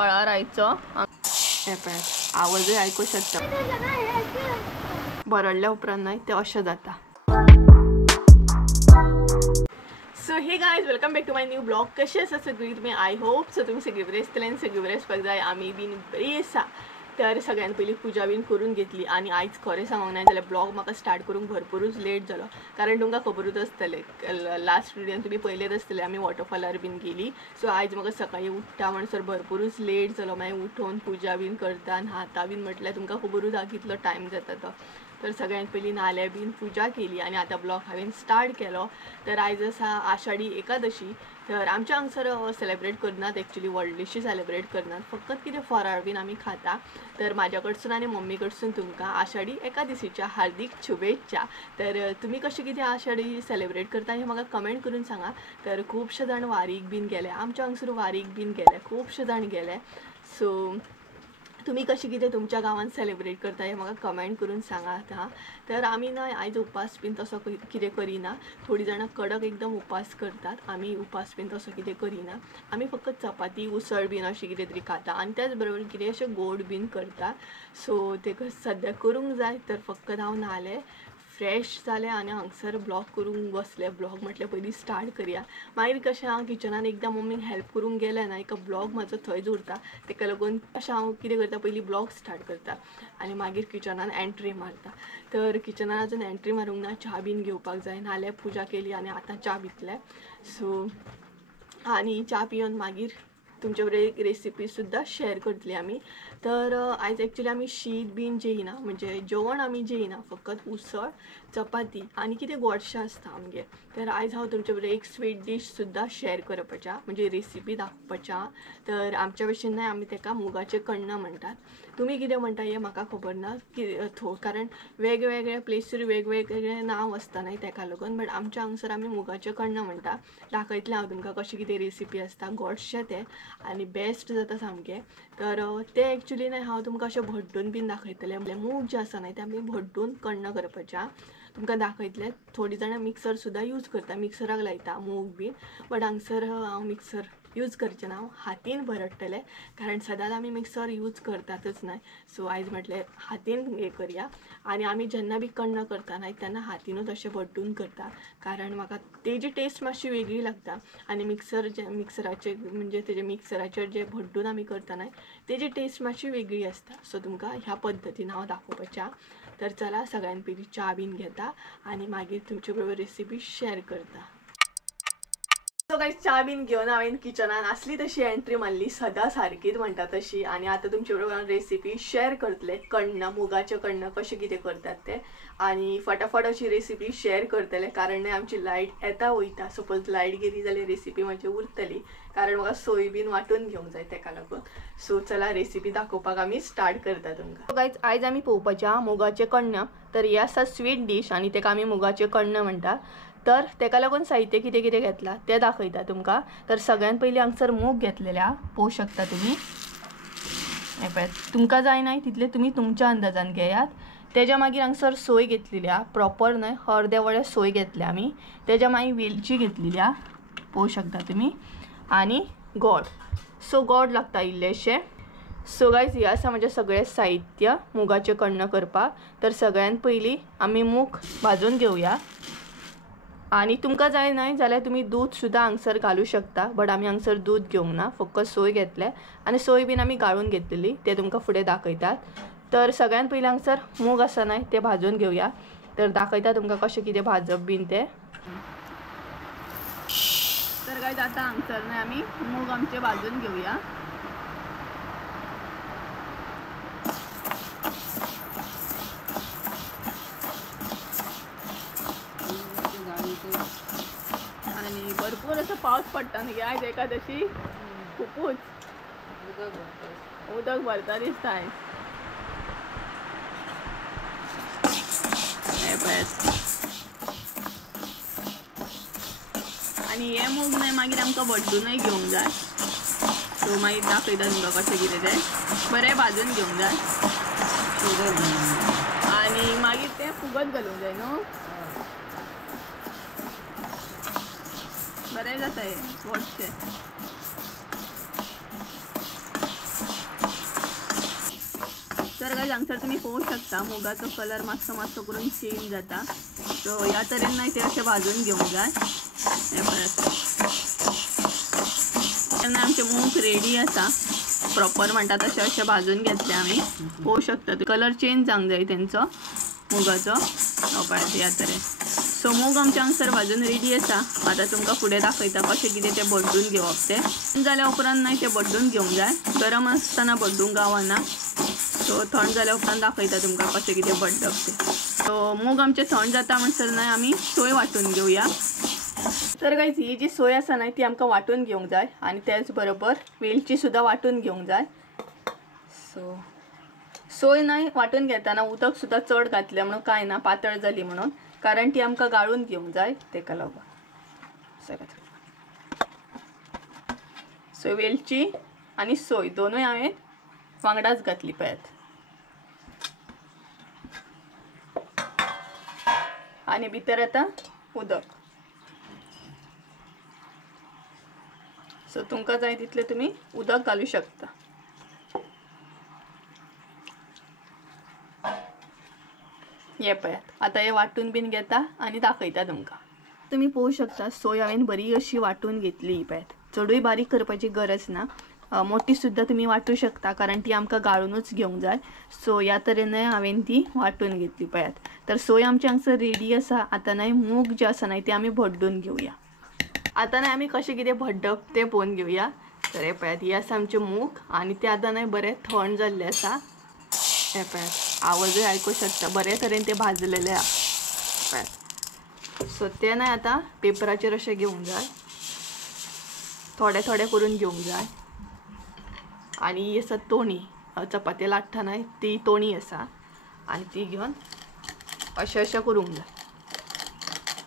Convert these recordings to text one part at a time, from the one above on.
फळार आयचो आवाजूय आयकू शकता भरडल्या उपरांत नाही ते अशें जाता. सो हे guys welcome back to my new blog. कशें आसा सगळीं तुमी? आय होप सो तुमी सगळीं बरें आसतलें आनी सगळीं बरें आसपाक जाय. आमी बीन बरी आसा. तर सगळ्यान पयलीं पुजा बीन करून घेतली आनी आयज खरें सांगूंक ना जाल्यार ब्लॉग म्हाका स्टार्ट करूंक भरपूरूच लेट जालो. कारण तुमकां खबरूच आसतलें लास्ट व्हिडियोन तुमी पळयलेच आसतलें आमी वॉटरफॉलार बीन गेली. सो आयज म्हाका सकाळीं उठ्ठा म्हणसर भरपूरूच लेट जालो. मागीर उठोन पुजा बीन करता आनी हाता बीन म्हटल्यार तुमकां खबरूच आहा कितलो टायम जाता तो. तर सगळ्यान पयलीं नाल्या बीन पुजा केली आनी आतां ब्लॉग हांवें स्टार्ट केलो. तर आयज आसा आषाढी एकादशी. तर आमच्या हांगसर सेलेब्रेट करनात, एक्चुली व्हडलीशी सेलेब्रेट करनात, फकत कितें फराळ बीन आमी खाता. तर म्हाज्या कडसून आनी मम्मी कडसून तुमकां आषाढी एकादशीच्या हार्दिक शुभेच्छा. तर तुमी कशें कितें आषाढी सेलेब्रेट करता हें म्हाका कमेंट करून सांगा. तर खुबशे जाण वारीक बीन गेले, आमच्या हांगसर वारीक बीन गेले, खुबशे जाण गेले. सो तुम्ही कशी कितें तुमच्या गांवांत सेलेब्रेट करता हें म्हाका कमेंट करून सांगात हां. तर आमी ना आयज उपास बीन तसो कितें करिना. थोडीं जाणां कडक एकदम उपास करतात, आमी उपास बीन तसो कितें करिना. आमी फकत चपाती उसळ बीन अशें कितें तरी खाता आनी त्याच बरोबर कितें अशें गोड बीन करता. सो तेका सद्या करूंक जाय. तर फकत हांव न्हालें, फ्रेश जालें आनी हांगसर ब्लॉग करूंक बसलें. ब्लॉग म्हटल्यार पयलीं स्टार्ट करया. मागीर कशें हांव किचनान एकदां मम्मीक हेल्प करूंक गेलें ना एक ब्लॉग म्हाजो थंयच उरता. तेका लागून अशें हांव कितें करता पयलीं ब्लॉग स्टार्ट करता आनी मागीर किचनान एंट्री मारता. तर किचनान आजून एंट्री मारूंक ना, च्या बीन घेवपाक जाय. नाल्यार पुजा केली आनी आतां च्या पितलें. सो आनी च्या पिवन मागीर तुमचे बरोबर एक रेसिपी सुद्दां शेअर करतली आमी. तर आयज एक्चुली आमी शीत बीन जेयना, म्हणजे जेवण आमी जेयना, फकत उसळ चपाती आनी कितें गोडशें आसता आमगे. तर आयज हांव तुमचे बरोबर एक स्वीट डीश सुद्दां शेअर करपाच्या, म्हणजे रेसिपी दाखोवपाच्या. तर आमच्या भशेन न्हय, आमी तेका मुगाचें कण्ण म्हणटात. तुमी कितें म्हणटा हें म्हाका खबर ना कारण वेगवेगळ्या प्लेसीर वेगवेगळें नांव आसता न्हय, तेका लागून. बट आमच्या हांगसर आमी मुगाचें कण्ण म्हणटा. दाखयतलें हांव तुमकां कशें कितें रेसिपी आसता. गोडशें तें आनी बेस्ट जाता सामकें. तर तें एक्चुली न्हय हांव तुमकां अशें भड्डून बीन दाखयतलें. मूग जें आसा न्हय तें आमी भड्डून कण्ण करपाचें तुमकां दाखयतलें. थोडीं जाणां मिक्सर सुद्दां यूज करता, मिक्सराक लायता मूग बीन. बट हांगसर हांव मिक्सर यूज करचें ना, हांव हातीन भरडटलें. कारण सदांच आमी मिक्सर यूज करतातच न्हय. सो आयज म्हटल्यार हातीन हें करया. आनी आमी जेन्ना बी कण्ण करता न्हय तेन्ना हातीनूच अशें भड्डून करता. कारण म्हाका तेजी टेस्ट मातशी वेगळी लागता. आनी मिक्सराचेर म्हणजे तेजे मिक्सराचेर जे भड्डून आमी करता न्हय तेजी टेस्ट मातशी वेगळी आसता. सो तुमकां ह्या पद्दतीन हांव दाखोवपाचें. तर चला सगळ्यान पयलीं च्या बीन घेता आनी मागीर तुमचे बरोबर रेसिपी शेअर करता. सो गायज च्या बीन घेवन हांवें किचनान आसली तशी एंट्री मारली, सदां सारकीच म्हणटा तशी. आनी आतां तुमचे बरोबर रेसिपी शेअर करतलें. कण्ण, मुगाचें कण्ण कशें कितें करतात तें. आनी फटाफट अशी रेसिपी शेअर करतलें. कारण आमची लायट येता वयता. सपोज लायट गेली जाल्यार रेसिपी म्हाजी उरतली. कारण म्हाका सोय बीन वांटून घेवंक जाय तेका लागून. सो चला रेसिपी दाखोवपाक आमी स्टार्ट करता तुमकां. गायज आयज आमी पळोवपाचें मुगाचें कण्ण. तर हें आसा स्वीट डीश आनी तेका आमी मुगाचें कण्ण म्हणटा. तर तेका लागून साहित्य कितें कितें घेतलां तें दाखयता तुमकां. तर सगळ्यान पयलीं हांगसर मूग घेतलेले पळोवं शकता तुमी. हें पळय, तुमकां जाय न्हय तितले तुमी तुमच्या अंदाजान घेयात. तेज्या मागीर हांगसर सोय घेतलेली प्रॉपर न्हय, अर्दे वडे सोय घेतले आमी. तेज्या मागीर वेलची घेतलेली पळोवं शकता तुमी. आनी गोड. सो गोड लागता इल्लेशें. सो गायज हें आसा म्हजें सगळें साहित्य मुगाचें कण्ण करपाक. तर सगळ्यान पयलीं आमी मूग भाजून घेवया. आनी तुमकां जाय न्हय जाल्यार तुमी दूद सुद्दां हांगसर घालूं शकता. बट आमी हांगसर दूद घेवंक ना, फकत सोय घेतले. आनी सोय बीन आमी गाळून घेतलेली, ते तुमकां फुडें दाखयतात. तर सगळ्यान पयलीं हांगसर मूग आसा न्हय ते भाजून घेवया. तर दाखयता तुमकां कशें कितें भाजप बीन तें. तर गायज आतां हांगसर न्हय आमी मूग आमचे भाजून घेवया. आणि भरपूर असं पावस पडटा न्ही आयज एकादशी. खुपूच उदक भरता दिसता आयज. आनी हे मूग न्हय मागीर आमकां भड्डूनय घेवंक जाय. सो मागीर दाखयता तुमकां कशें कितें तें. बरें भाजून घेवंक जाय आनी मागीर तें फुगत घालूंक जाय न्हू. बरें जाता हें गोडशें. तर गाईज हांगसर तुम्ही पळोवंक शकता मुगाचो कलर मातसो मातसो करून चेंज जाता. सो ह्या तरेन नाही ते अशें भाजून घेवंक जाय. हे पळयात तेन्ना आमचे मूग रेडी आसा. प्रॉपर म्हणटा तशें अशें भाजून घेतले आमी. पळोवंक शकता कलर चेंज जावंक जाय तेंचो मुगाचो. पळयात ह्या तरेन. सो मूग आमचे हांगसर भाजून रेडी आसा. आतां तुमकां फुडें दाखयता कशें कितें तें भड्डून घेवप तें. जाल्या उपरांत नाही ते भड्डून घेवंक जाय. गरम आसतना भड्डूंक गावना. सो थंड जाल्या उपरांत दाखयता तुमकां कशें कितें भड्डप तें. सो मूग आमचे थंड जाता म्हणसर नाही आमी सोय वांटून घेवया. तर गाईज ही जी सोय आसा नाही ती आमकां वांटून घेवंक जाय आनी त्याच बरोबर वेलची सुद्दां वांटून घेवंक जाय. सो सोय नाही वांटून घेतना उदक सुद्दां चड घातलें म्हणून कांय ना पातळ जाली म्हणून, कारण ती आमकां गाळून घेवंक जाय तेका लागून. सो वेलची आनी सोय दोनूय हांवें वांगडाच घातली पळयात. आनी भितर आतां उदक. सो तुमकां जाय तितलें तुमी उदक घालूं शकता. हे पळयात आतां हे वांटून बीन घेता आनी दाखयता तुमकां. तुमी पळोवंक शकता सोय हांवें बरी अशी वांटून घेतली. पळयात चडूय बारीक करपाची गरज ना. मोठी सुद्दां तुमी वांटूं शकता कारण ती आमकां गाळूनच घेवंक जाय. सो ह्या तरेन हांवें ती वांटून घेतली पळयात. तर सोय आमची हांगसर रेडी आसा. आतां नाही मूग जे आसा नाही ते आमी भड्डून घेवया. आतां नाही आमी कशें कितें भड्डप तें पळोवन घेवया. तर हे पळयात ही आसा आमचे मूग आनी ते आतां नाही बरें थंड जाल्ले आसा. हे पळयात आवाजूय आयकूंक शकता बरे तरेन ते भाजलेले आसा पळयात. सो ते नाही आतां पेपराचेर अशें घेवंक जाय. थोडे थोडे करून घेवंक जाय. आनी ही आसा तोणी चपाती लाटता नाही ती तोणी आसा आनी ती घेवन अशें अशें करूंक जाय.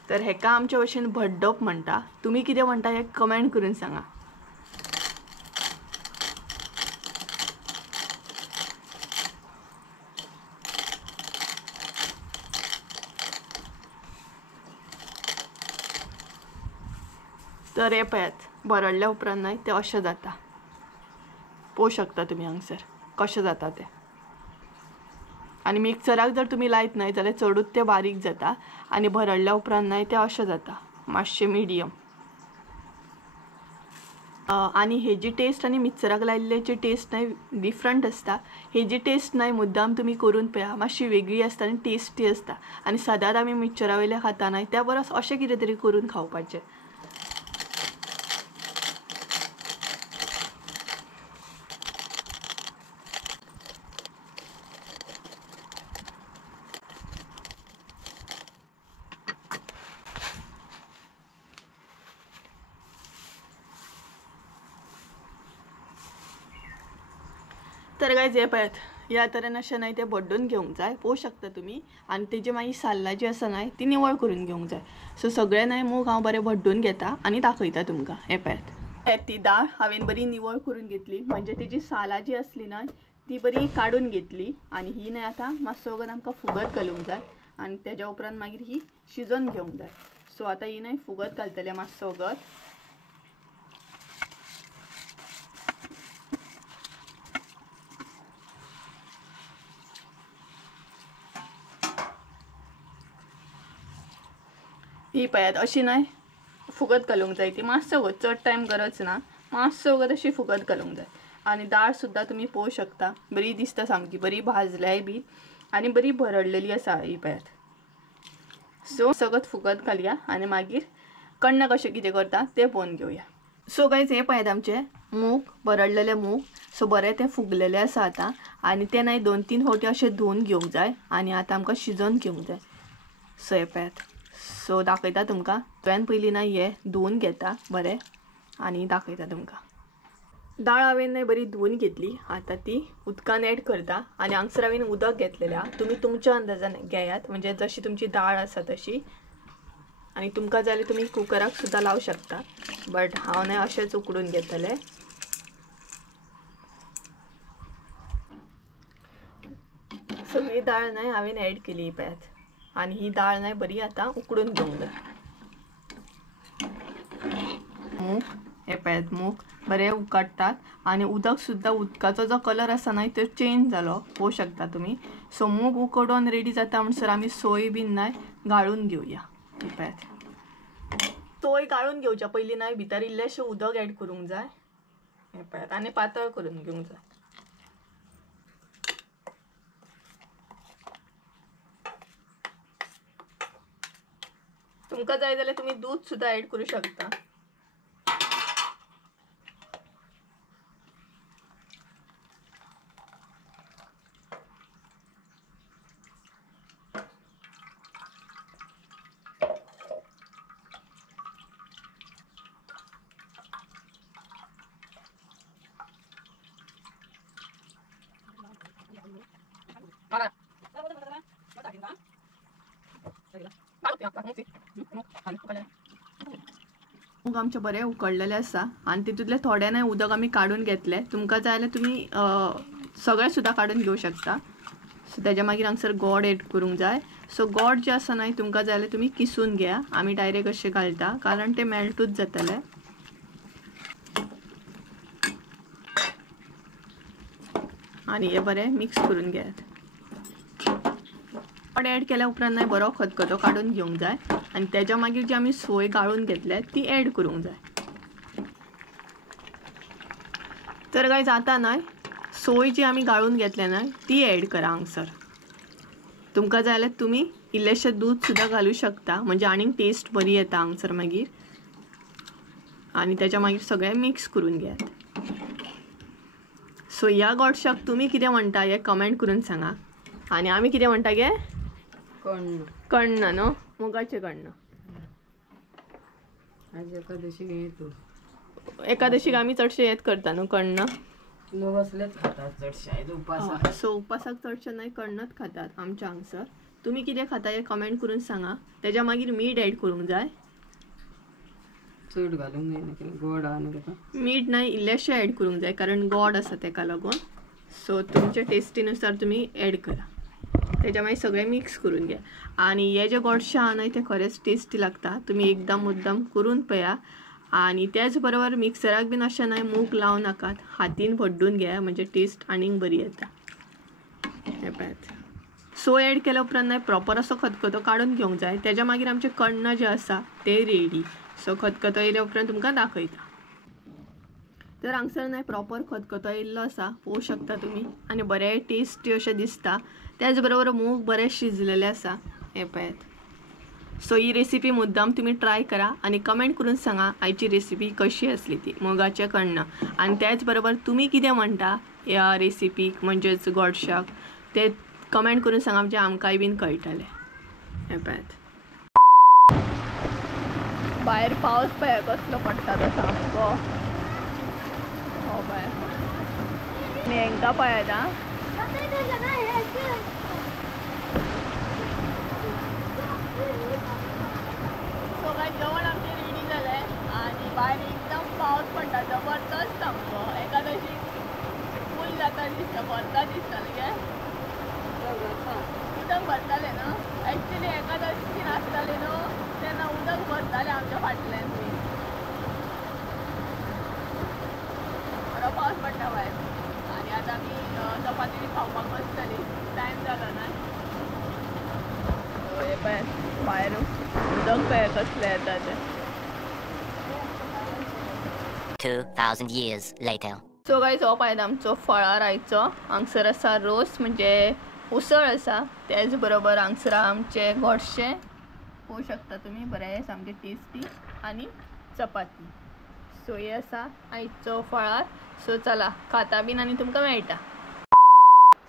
तर हेका आमचे भशेन भड्डप म्हणटा. तुमी कितें म्हणटा हें कमेंट करून सांगा. तर हे पळयात भरडल्या उपरांत नाही ते अशें जाता. पळोवंक शकता तुमी हांगसर कशें जाता तें. आनी मिक्सराक जर तुमी लायत नाही जाल्यार चडूच ते बारीक जाता आनी भरडल्या उपरांत नाही ते अशें जाता मातशें मिडियम. आनी हेजी टेस्ट आनी मिक्सराक लायिल्ल्याची टेस्ट नाही डिफरंट आसता. हेजी टेस्ट नाही मुद्दाम तुमी करून पळया मातशी वेगळी आसता आनी टेस्टी आसता. आनी सदांच आमी मिक्सरा वयले खाता नाही त्या परस अशें कितें तरी करून खावपाचें. तर गायज हे पळयात ह्या तरेन अशें नाही ते भड्डून घेवंक जाय. पळोवंक शकता तुमी. आनी तेजी मागीर साल्ला जी आसा नाही ती निवळ करून घेवंक जाय. सो सगळे नाही मूग हांव बरें भड्डून घेता आनी दाखयता तुमकां. हे पळयात ती दाळ हांवें बरी निवळ करून घेतली म्हणजे तेजी सालां जी आसली ना ती बरी काडून घेतली. आनी ही नाही आतां मातसो वगत आमकां फुगत घालूंक जाय आनी तेज्या उपरांत मागीर ही शिजोवन घेवंक जाय. सो आतां ही नाही फुगत घालतले मातसो वगत. ही पळयात अशी नाही फुगत घालूंक जाय. ती मातसो वगत चड टायम गरज ना मातसो वगत अशी फुगत घालूंक जाय. आनी दाळ सुद्दां तुमी पळोवंक शकता बरी दिसता सामकी बरी भाजल्याय बी आनी बरी भरडलेली आसा ही पळयात. सो सगळं फुगत घालया आनी मागीर कण्ण कशें कितें करता तें पळोवन घेवया. सो गायज हे पळयात आमचे मूग भरडलेले मूग. सो बरें ते फुगलेले आसा आतां आनी ते नाही 2-3 फावटी अशें धुवन घेवंक जाय आनी आतां आमकां शिजोवन घेवंक जाय. सो हे पळयात सो दाखयता तुमकां. तुवें पयलीं ना हे धुवन घेता बरें आनी दाखयता तुमकां. दाळ हांवें नाही बरी धुवन घेतली. आतां ती उदकान एड करता आनी हांगसर हांवें उदक घेतलेलें आहा. तुमी तुमच्या अंदाजान घेयात म्हणजे जशी तुमची दाळ आसा तशी. आनी तुमकां जाय जाल्यार तुमी कुकराक सुद्दां लावं शकता बट हांव नाही अशेंच उकडून घेतलें. सो ही दाळ नाही हांवें एड केली पळयात आनी ही दाळ नाही बरी आतां उकडून घेवंक जाय. मूग हे पळयात मूग बरे उकडटात आणि उदक सुद्धा उदकाचो जो कलर आसा ना तो चेंज जालो पळोवं शकता तुम्ही. सो मूग उकडून रेडी जाता म्हणसर आमी सोय बीन नाय गाळून घेवया. सोय गाळून घेवच्या पयलीं नाय भितर इल्लेशें उदक ऍड करूंक जाय. हे पळयात आनी पातळ करून घेवंक जाय. तुमका जाय जाल्यार तुम्ही दूध सुद्धा ऍड करू शकता. मूग आमचे बरे उकडलेले आसा आणि तितूंतले थोडे नाही उदक आमी काढून घेतले. तुमकां जाय जाल्यार तुम्ही सगळे सुद्धा काढून घेवं शकता. सो तेज्या मागीर हांगसर गोड ऍड करूंक जाय. सो गोड जे आसा न्हय तुमकां जाय जाल्यार तुम्ही किसून घ्या. आमी डायरेक्ट अशें घालता कारण ते मेल्टूच जातले. आणि हे बरे मिक्स करून घेयात. गोड ऍड केल्या उपरांत नाही बरो खतखतो काढून घेवंक जाय आणि त्याच्या मागीर जी आमी सोय गाळून घेतल्या ती ऍड करूंक जाय. तर गायज आता न्हय सोय जी आमी गाळून घेतल्या न्हय ती ऍड करा हांगसर. तुमकां जाय जाल्यार तुम्ही इल्लेशें दूध सुद्धा घालू शकता म्हणजे आनीक टेस्ट बरी येता हांगसर मागीर. आणि त्याच्या मागीर सगळें मिक्स करून घेयात. सो ह्या गोडशाक तुम्ही कितें म्हणटा हे कमेंट करून सांगा. आणि आमी कितें म्हणटा गे कण्ण न्हू मुगाचे कण्ण. आज एकादशी येतो. एकादशीक आमी चडशे हेत करता न्हू कण्ण. लोक असलेच खातात चडशे उपासाक. सो उपासाक चडशे नाही कण्णच खातात आमच्या हांगसर. तुम्ही कितें खाता हे कमेंट करून सांगा. त्याच्या मागीर मीठ ऍड करूंक जाय. चड घालूंक जायना गोड आहा न्हू तेका. मीठ नाही इल्लेशें ऍड करूंक जाय कारण गोड आसा तेका लागून. सो तुमच्या टेस्टीनुसार तुम्ही ऍड करा. त्याच्या मागीर सगळें मिक्स करून घ्या. आणि हे जे गोडशें आहा न्हय ते खरेंच टेस्टी लागता. तुम्ही एकदां मुद्दाम करून पळया. आणि त्याच बरोबर मिक्सराक बीन अशें न्हय मूग लावं नाकात. हातीन भड्डून घ्या म्हणजे टेस्ट आनीक बरी येता. हे पळयात. सोय ऍड केल्या उपरांत न्हय प्रॉपर असो खतखतो काढून घेवंक जाय. त्याच्या मागीर आमचे कण्ण जे आसा ते रेडी. सो खतखतो येयल्या उपरांत तुमकां दाखयता. तर हांगसर न्हय प्रॉपर खतखतो येयल्लो आसा पळोवं शकता तुम्ही. आणि बरे टेस्टी अशें दिसता. त्याच बरोबर मूग बरे शिजलेले आसा. हे पळयात. सो ही रेसिपी मुद्दाम तुम्ही ट्राय करा आणि कमेंट करून सांगा आयची रेसिपी कशी असली ती मुगाचे कण्ण. आणि त्याच बरोबर तुम्ही कितें म्हणटा ह्या रेसिपीक म्हणजेच गोडशाक ते कमेंट करून सांगा म्हणजे आमकांय बीन कळटलें. हे पळयात. भायर पावस पळय कसलो पडटा तो सामको. हो पळय आनी हांकां पळयात आं. सो काय जेवण आमचें रेडी जालें आनी भायर एकदम पावस पडटा जबरदस्त सामको. एकादशी फूल जाता दिसता भरता दिसता गे. उदक भरतालें न्हू एक्चुली एकादशी नासताली न्हू तेन्ना उदक भरतालें आमच्या फाटल्यान बी. बरो पावस पडटा भायर. आनी आतां आमी चपाती बी खावपाक बसतली. टायम जालो ना. हे पळय भायर उदक पळय कसलें येता तें. 2000 years later. सो गायज हो पळयत आमचो फळार आयचो. हांगसर आसा रोस म्हणजे उसळ आसा. त्याच बरोबर हांगसर आमचे गोडशें पळोवं शकता तुमी बरें सामकें टेस्टी आनी चपाती. सो हे आसा आयचो फळार. सो चला खाता बीन आनी तुमकां मेळटा.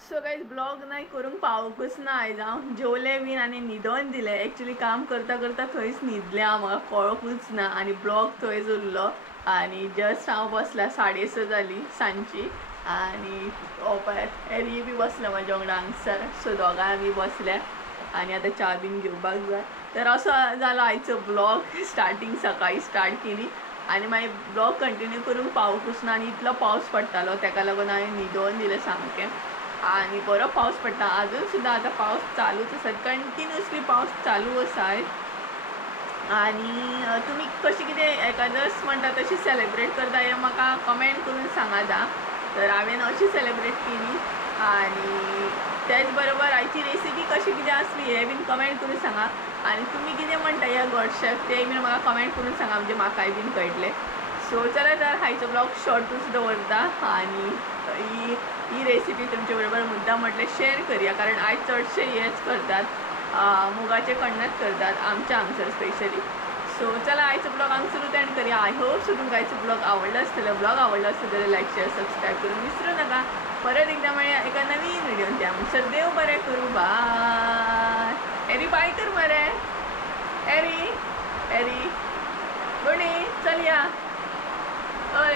सो गायज ब्लॉग नाही करूंक पावूंकूच ना आयज हांव. जेवलें बीन आनी न्हिदोन दिलें. एक्चुली काम करता करता थंयच न्हिदलें हांव म्हाका कळोकूच ना. आनी ब्लॉग थंयच उरलो. आनी जस्ट हांव बसलां 6:30 जाली सांजची. आनी हो पळयात एरी बी बसला म्हाज्या वांगडा हांगसर. सो दोगांय आमी बसल्या आनी आतां च्या बीन घेवपाक जाय. तर असो जालो आयचो ब्लॉग. स्टार्टींग सकाळी स्टार्ट केली आनी मागीर ब्लॉग कंटिन्यू करूंक पावूंकूच ना. आनी इतलो पावस पडटालो तेका लागून हांवें न्हिदोवन दिलें सामकें. आनी बरो पावस पडटा अजून सुद्दां. आतां पावस चालूच आसा. कंटिन्युअसली पावस चालू आसा. आणि तुम्ही कशी कितें एकादस म्हणटा तशी सेलिब्रेट करता हें म्हाका कमेंट करून सांगा जा. तर हांवें अशी सेलिब्रेट केली आणि त्याच बरोबर आयची रेसिपी कशी कितें आसली हें बीन कमेंट करून सांगा. आणि तुम्ही कितें म्हणटा ह्या गोडशाक तें बीन म्हाका कमेंट करून सांगा म्हणजे म्हाकाय बीन कळटलें. सो चला तर हायचो ब्लॉग शॉर्टूच दवरता आणि ही रेसिपी तुमच्या बरोबर मुद्दाम म्हटलें शेअर करूया कारण आयज चडशे हेच करतात, मुगाचे कण्णच करतात आमच्या हांगसर स्पेशली. सो चला आयचो ब्लॉग हांगसरूच एंड करूया. आय होप सो तुमकां आयचो ब्लॉग आवडलो आसतलो. ब्लॉग आवडलो आसतलो जाल्यार लायक शेअर सबस्क्राईब करून विसरू नका. परत एकदा मेळया एका नवीन व्हिडिओन. त्या म्हणसर देव बरें करूं. बाय. एरी बाय कर मरे. एरी एरी गुणी चल या. ओय